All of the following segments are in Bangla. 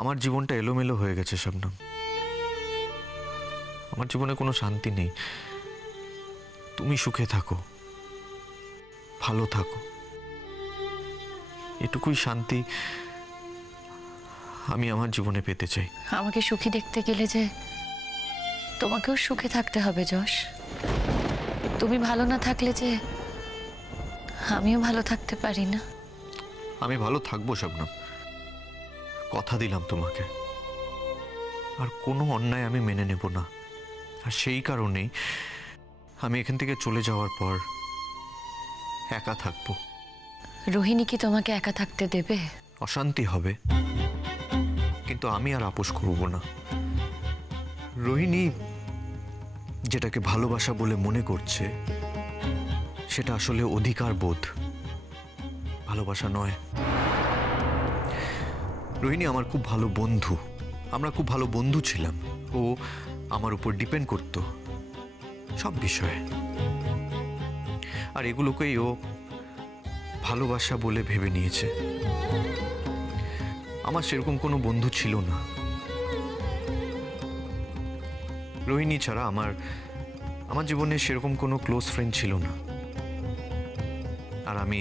আমার জীবনটা এলোমেলো হয়ে গেছে শবনম। আমার জীবনে কোনো শান্তি নেই। তুমি সুখে থাকো, ভালো থাকো, এটুকুই শান্তি আমি আমার জীবনে পেতে চাই। আমাকে সুখী দেখতে গেলে যে তোমাকেও সুখে থাকতে হবে যশ। তুমি ভালো না থাকলে যে আমিও ভালো থাকতে পারি না। আমি ভালো থাকবো শবনম, কথা দিলাম তোমাকে। আর কোনো অন্যায় আমি মেনে নেব না। আর সেই কারণেই আমি এখান থেকে চলে যাওয়ার পর একা থাকবো। রোহিণী কি তোমাকে একা থাকতে দেবে? অশান্তি হবে, কিন্তু আমি আর আপোষ করব না। রোহিণী যেটাকে ভালোবাসা বলে মনে করছে সেটা আসলে অধিকার বোধ, ভালোবাসা নয়। রোহিণী আমার খুব ভালো বন্ধু, আমরা খুব ভালো বন্ধু ছিলাম। ও আমার উপর ডিপেন্ড করত সব বিষয়ে, আর এগুলোকেই ও ভালোবাসা বলে ভেবে নিয়েছে। আমার সেরকম কোনো বন্ধু ছিল না। রোহিণী ছাড়া আমার জীবনে সেরকম কোনো ক্লোজ ফ্রেন্ড ছিল না। আর আমি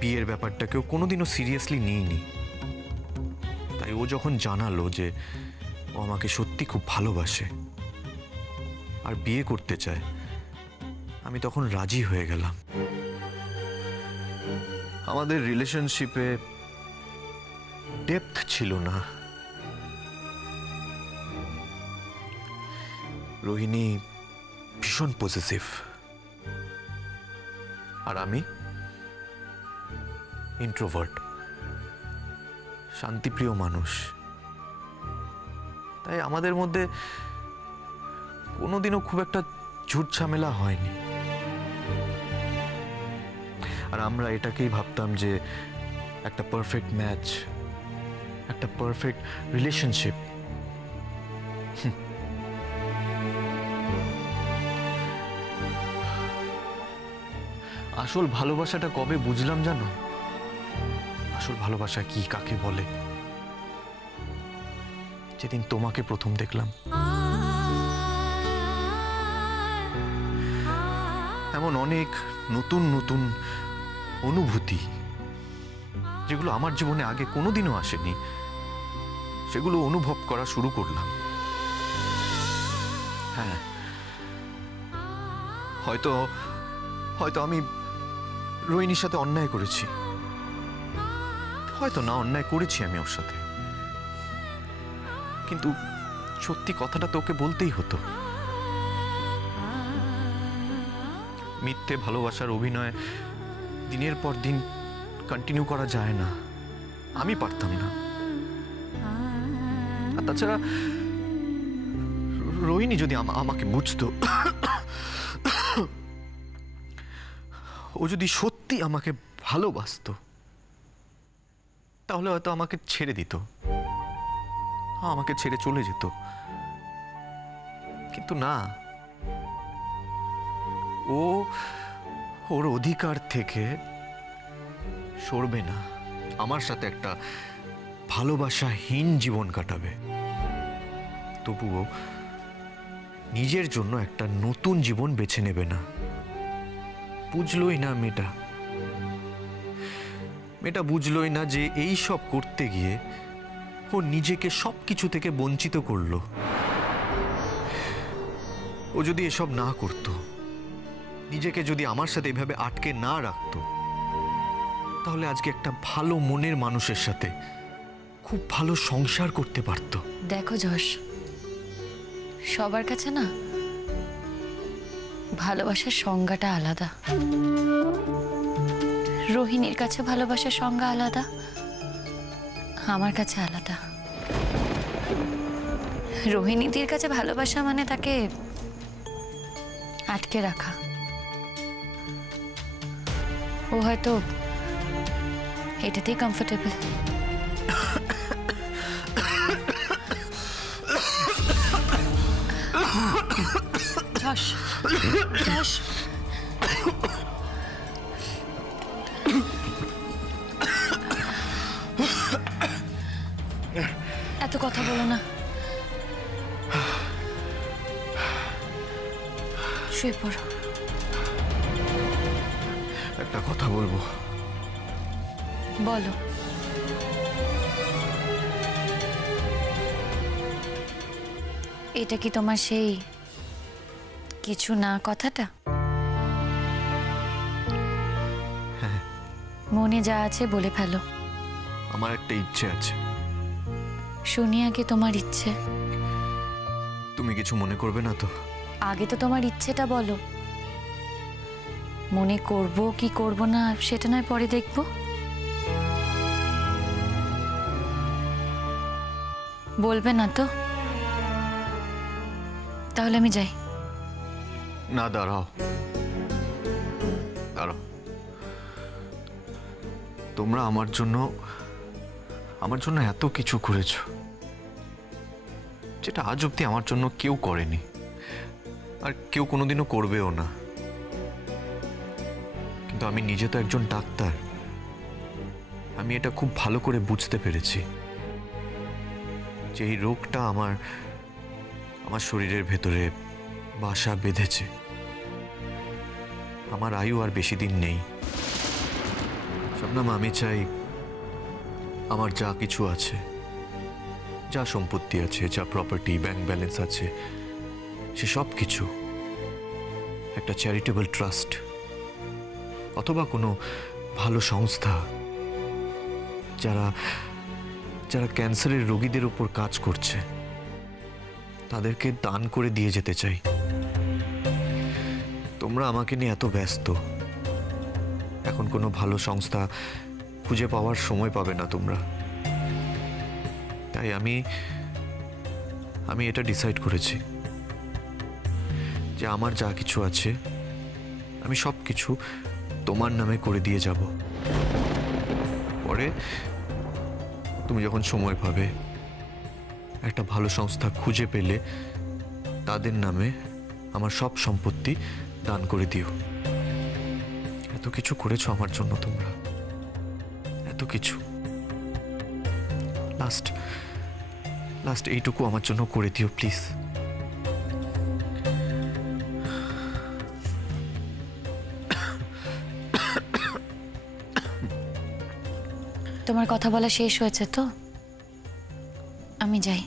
বিয়ের ব্যাপারটাকেও কোনোদিনও সিরিয়াসলি নিইনি। তাই ও যখন জানালো যে ও আমাকে সত্যি খুব ভালোবাসে আর বিয়ে করতে চায়, আমি তখন রাজি হয়ে গেলাম। আমাদের রিলেশনশিপে ডেপথ ছিল না। রোহিণী ভীষণ পজেসিভ, আর আমি ইন্ট্রোভার্ট, শান্তিপ্রিয় মানুষ। তাই আমাদের মধ্যে কোনোদিনও খুব একটা ঝুট ঝামেলা হয়নি। আর আমরা এটাকেই ভাবতাম যে একটা পারফেক্ট ম্যাচ, একটা পারফেক্ট রিলেশনশিপ। আসল ভালোবাসাটা কবে বুঝলাম জানো? আসল ভালোবাসা কি, কাকে বলে? যেদিন তোমাকে প্রথম দেখলাম। এমন অনেক নতুন নতুন অনুভূতি যেগুলো আমার জীবনে আগে কোনোদিনও আসেনি, সেগুলো অনুভব করা শুরু করলাম। হ্যাঁ, হয়তো হয়তো আমি রোহিণীর সাথে অন্যায় করেছি, হয়তো না অন্যায় করেছি আমি ওর সাথে, কিন্তু সত্যি কথাটা তোকে বলতেই হতো। মিথ্যে ভালোবাসার অভিনয় দিনের পর দিন কন্টিনিউ করা যায় না, আমি পারতাম না। আর তাছাড়া রোহিণী যদি আমাকে বুঝতো, ও যদি সত্যি আমাকে ভালোবাসতো, তাহলে হয়তো আমাকে ছেড়ে দিত, আমাকে ছেড়ে চলে যেত। কিন্তু না, ও ওর অধিকার থেকে সরবে না, আমার সাথে একটা ভালোবাসাহীন জীবন কাটাবে। তবুও নিজের জন্য একটা নতুন জীবন বেছে নেবে না। বুঝলই না মেয়েটা বুঝলই না যে এই সব করতে গিয়ে ও নিজেকে সবকিছু থেকে বঞ্চিত করলো। ও যদি এসব না করত, নিজেকে যদি আমার সাথে এভাবে আটকে না রাখতো, তাহলে আজকে একটা ভালো মনের মানুষের সাথে খুব ভালো সংসার করতে পারতো। দেখো যশ, সবার কাছে না ভালোবাসার সংজ্ঞাটা আলাদা। রোহিণীর কাছে ভালোবাসার সংজ্ঞা আলাদা, আমার কাছে আলাদা। রোহিণীদের কাছে ভালোবাসা মানে তাকে আটকে রাখা। ও হয়তো এটাতেই কমফোর্টেবল। যশ, যশ, এত কথা বলো না, শুয়ে পড়ো। একটা কথা বলবো। বলো। এটা কি তোমার সেই কিছু না কথাটা? হ্যাঁ, মনে যা আছে বলে ফেলো। আমার একটা ইচ্ছে আছে। শুনি আগে তোমার ইচ্ছে। তুমি কিছু মনে করবে না তো? আগে তো তোমার ইচ্ছেটা বলো। মনে করব কি করব না সেটা নয় পরে দেখব। বলবে না তো? তাহলে আমি যাই। না, দাঁড়াও দাঁড়াও। তোমরা আমার জন্য এত কিছু করেছো, যেটা আজ অব্দি আমার জন্য কেউ করেনি, আর কেউ কোনোদিনও করবেও না। কিন্তু আমি নিজে তো একজন ডাক্তার। আমি এটা খুব ভালো করে বুঝতে পেরেছি যে এই রোগটা আমার শরীরের ভেতরে বাসা বেঁধেছে। আমার আয়ু আর বেশি দিন নেই। শবনম, আমি চাই আমার যা কিছু আছে, যা সম্পত্তি আছে, যা প্রপার্টি, ব্যাংক ব্যালেন্স আছে, সে সব কিছু একটা চ্যারিটেবল ট্রাস্ট অথবা কোনো ভালো সংস্থা যারা ক্যান্সারের রোগীদের উপর কাজ করছে তাদেরকে দান করে দিয়ে যেতে চাই। তোমরা আমাকে নিয়ে এত ব্যস্ত, এখন কোনো ভালো সংস্থা খুঁজে পাওয়ার সময় পাবে না তোমরা। তাই আমি এটা ডিসাইড করেছি যে আমার যা কিছু আছে আমি সব কিছু তোমার নামে করে দিয়ে যাব। পরে তুমি যখন সময় পাবে, একটা ভালো সংস্থা খুঁজে পেলে তাদের নামে আমার সব সম্পত্তি দান করে দিও। এত কিছু করেছো আমার জন্য তোমরা, এত কিছু। লাস্ট এইটুকু আমার জন্য করে দিও প্লিজ। তোমার কথা বলা শেষ হয়েছে তো? আমি যাই।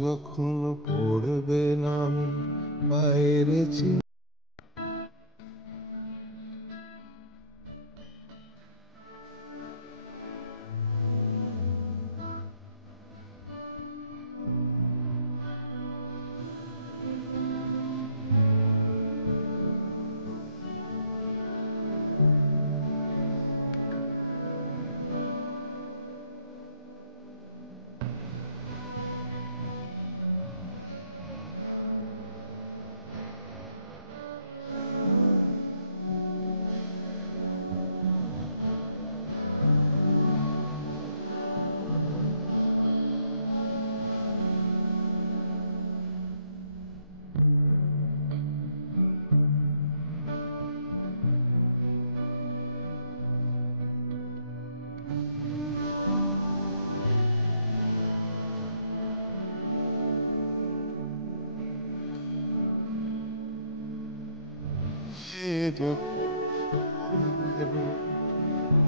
যখন পড়বে নাম বাইরে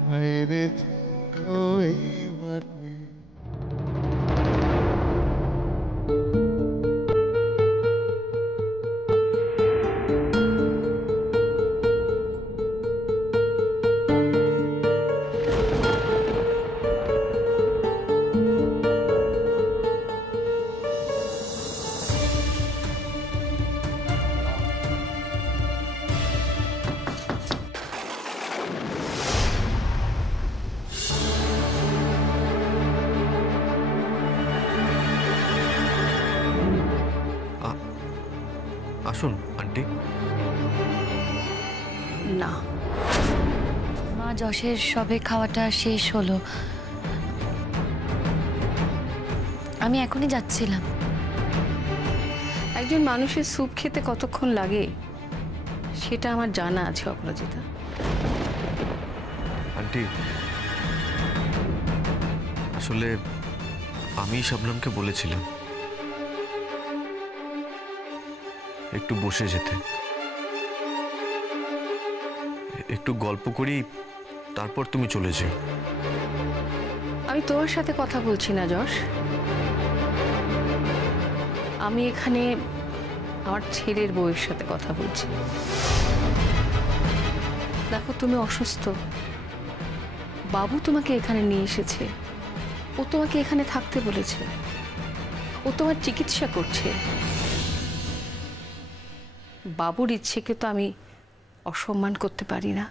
বাইরে ওই মাটি আসুন আন্টি। না, মা যশের সবে খাওয়াটা শেষ হলো, আমি এখনই যাচ্ছিলাম। একজন মানুষের স্যুপ খেতে কতক্ষণ লাগে সেটা আমার জানা আছে অপরাজিতা। আন্টি, আসলে আমি শবনমকে বলেছিলাম একটু বসে যেতে, একটু গল্প করি, তারপর তুমি চলে যেও। আমি তোমার সাথে কথা বলছি না যশ, আমি এখানে আমার ছেলের বউয়ের সাথে কথা বলছি। দেখো তুমি অসুস্থ, বাবু তোমাকে এখানে নিয়ে এসেছে, ও তোমাকে এখানে থাকতে বলেছে, ও তোমার চিকিৎসা করছে। বাবুর ইচ্ছেকে তো আমি অসম্মান করতে পারি না।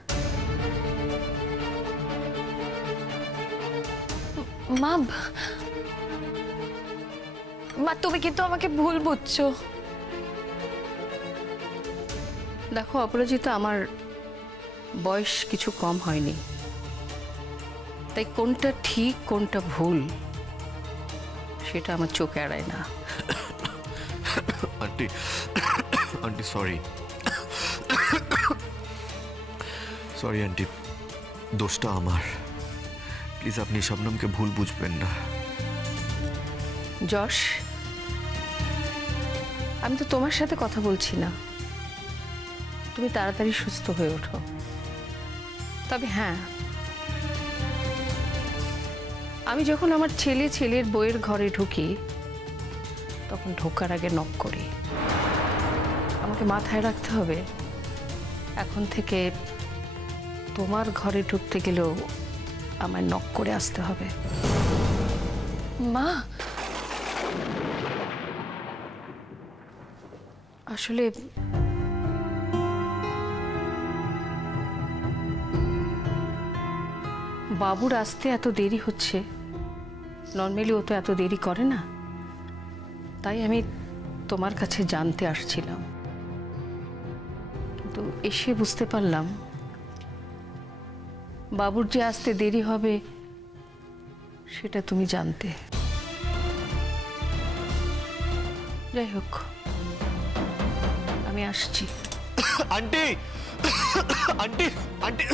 মা, মা তুমি কিন্তু আমাকে ভুল বুঝছো। দেখো অপরাজিতা, আমার বয়স কিছু কম হয়নি, তাই কোনটা ঠিক কোনটা ভুল সেটা আমার চোখে এড়ায় না। Aunty, aunty sorry, sorry aunty, দোষটা আমার। প্লিজ আপনি শবনমকে ভুল বুঝবেন না। যশ, আমি তো তোমার সাথে কথা বলছি না, তুমি তাড়াতাড়ি সুস্থ হয়ে ওঠো। তবে হ্যাঁ, আমি যখন আমার ছেলের বইয়ের ঘরে ঢুকি তখন ঢোকার আগে নক করি। আমাকে মাথায় রাখতে হবে এখন থেকে তোমার ঘরে ঢুকতে গেলেও আমায় নক করে আসতে হবে। মা, আসলে বাবুর আসতে এত দেরি হচ্ছে, নর্মালি ও তো এত দেরি করে না, তাই আমি তোমার কাছে জানতে আসছিলাম। কিন্তু এসে বুঝতে পারলাম বাবুর যে আসতে দেরি হবে সেটা তুমি জানতে। যাই হোক, আমি আসছি। আন্টি, আন্টি, আন্টি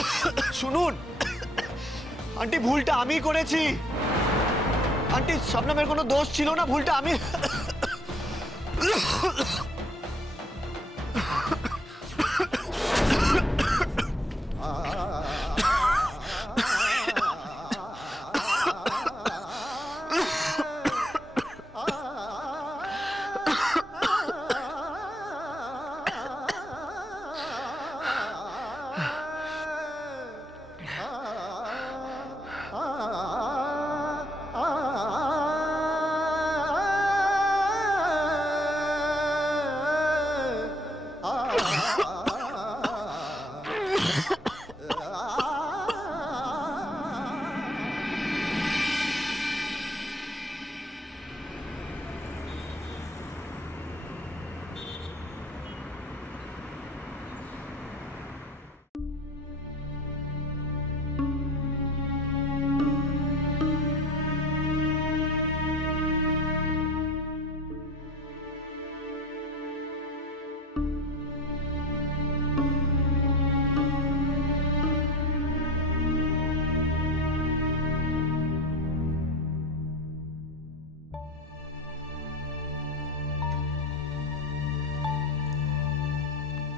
শুনুন, আন্টি ভুলটা আমি করেছি। আন্টি শবনমের কোনো দোষ ছিল না, ভুলটা আমি।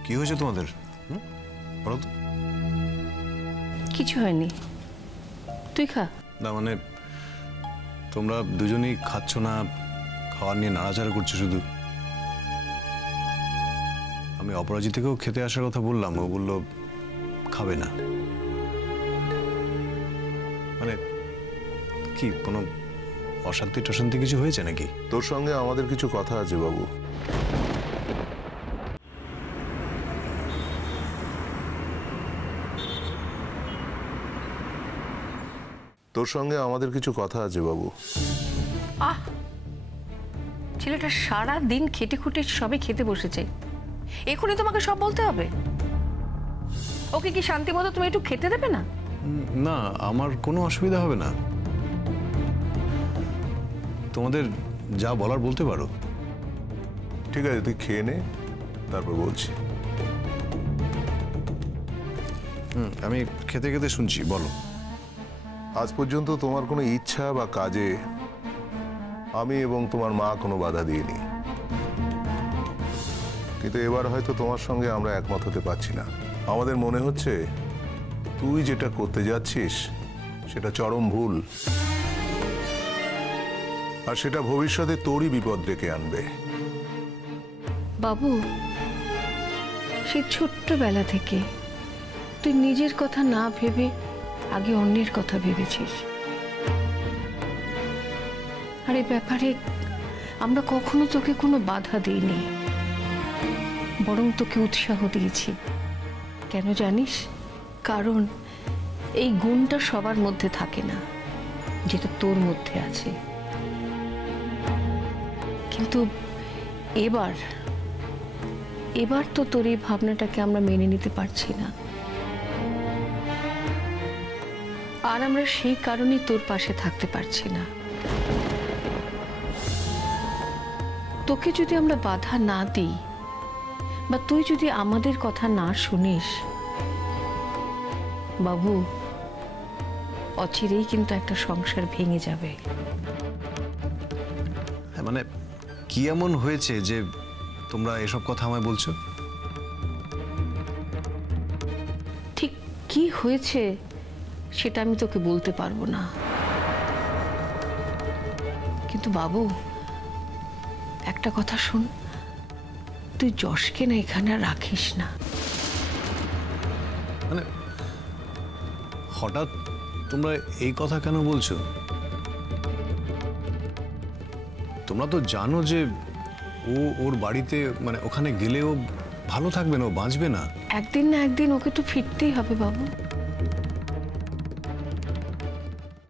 কি হয়েছে তোমাদের? বলো তো। কিছু হয়নি, তুই খা। না মানে তোমরা দুজনেই খাচ্ছ না, খাওয়ার নিয়ে নাড়াচাড়া করছো শুধু। আমি অপরাজিতাকেও খেতে আসার কথা বললাম, ও বলল খাবে না। মানে কি কোনো অশান্তি টশান্তি কিছু হয়েছে নাকি? তোর সঙ্গে আমাদের কিছু কথা আছে বাবু। তোর সঙ্গে আমাদের কিছু কথা আছে বাবু। আহ, ছেলেটা সারা দিন খেটে খুঁটে সবে খেতে বসেছে, এখনই তোমাকে সব বলতে হবে? ওকে কি শান্তি মতো তুমি একটু খেতে দেবে না? না, আমার কোনো অসুবিধা হবে না। তোমাদের যা বলার বলতে পারো। ঠিক আছে, তুই খেয়ে নে, তারপর বলছি। আমি খেতে খেতে শুনছি, বলো। আজ পর্যন্ত তোমার কোনো ইচ্ছা বা কাজে আমি এবং তোমার মা কোনো বাধা দিইনি, কিন্তু এবার হয়তো তোমার সঙ্গে আমরা একমত হতে পারছি না। আমাদের মনে হচ্ছে তুই যেটা করতে যাচ্ছিস সেটা চরম ভুল, আর সেটা ভবিষ্যতে তোরই বিপদ ডেকে আনবে। বাবু, সেই ছোট্টবেলা থেকে তুই নিজের কথা না ভেবে আগে অন্যের কথা ভেবেছিস। আর এই ব্যাপারে আমরা কখনো তোকে কোনো বাধা দিইনি, বরং তোকে উৎসাহ দিয়েছি। কেন জানিস? কারণ এই গুণটা সবার মধ্যে থাকে না, যেটা তোর মধ্যে আছে। কিন্তু এবার তো তোর এই ভাবনাটাকে আমরা মেনে নিতে পারছি না, আর আমরা সেই কারণেই তোর পাশে থাকতে পারছি না। তোকে যদি আমরা বাধা না দিই, বা তুই যদি আমাদের কথা না শুনিস, বাবু, অচিরেই কিন্তু একটা সংসার ভেঙে যাবে। মানে কি এমন হয়েছে যে তোমরা এসব কথা আমায় বলছো? ঠিক কি হয়েছে সেটা আমি তোকে বলতে পারবো না, কিন্তু বাবু, একটা কথা শোন, তুই যশকে না এখানে আর রাখিস না। মানে হঠাৎ তোমরা এই কথা কেন বলছো? তোমরা তো জানো যে ওর বাড়িতে, মানে ওখানে গেলে ও ভালো থাকবে না, ও বাঁচবে না। একদিন না একদিন ওকে তো ফিরতেই হবে বাবু।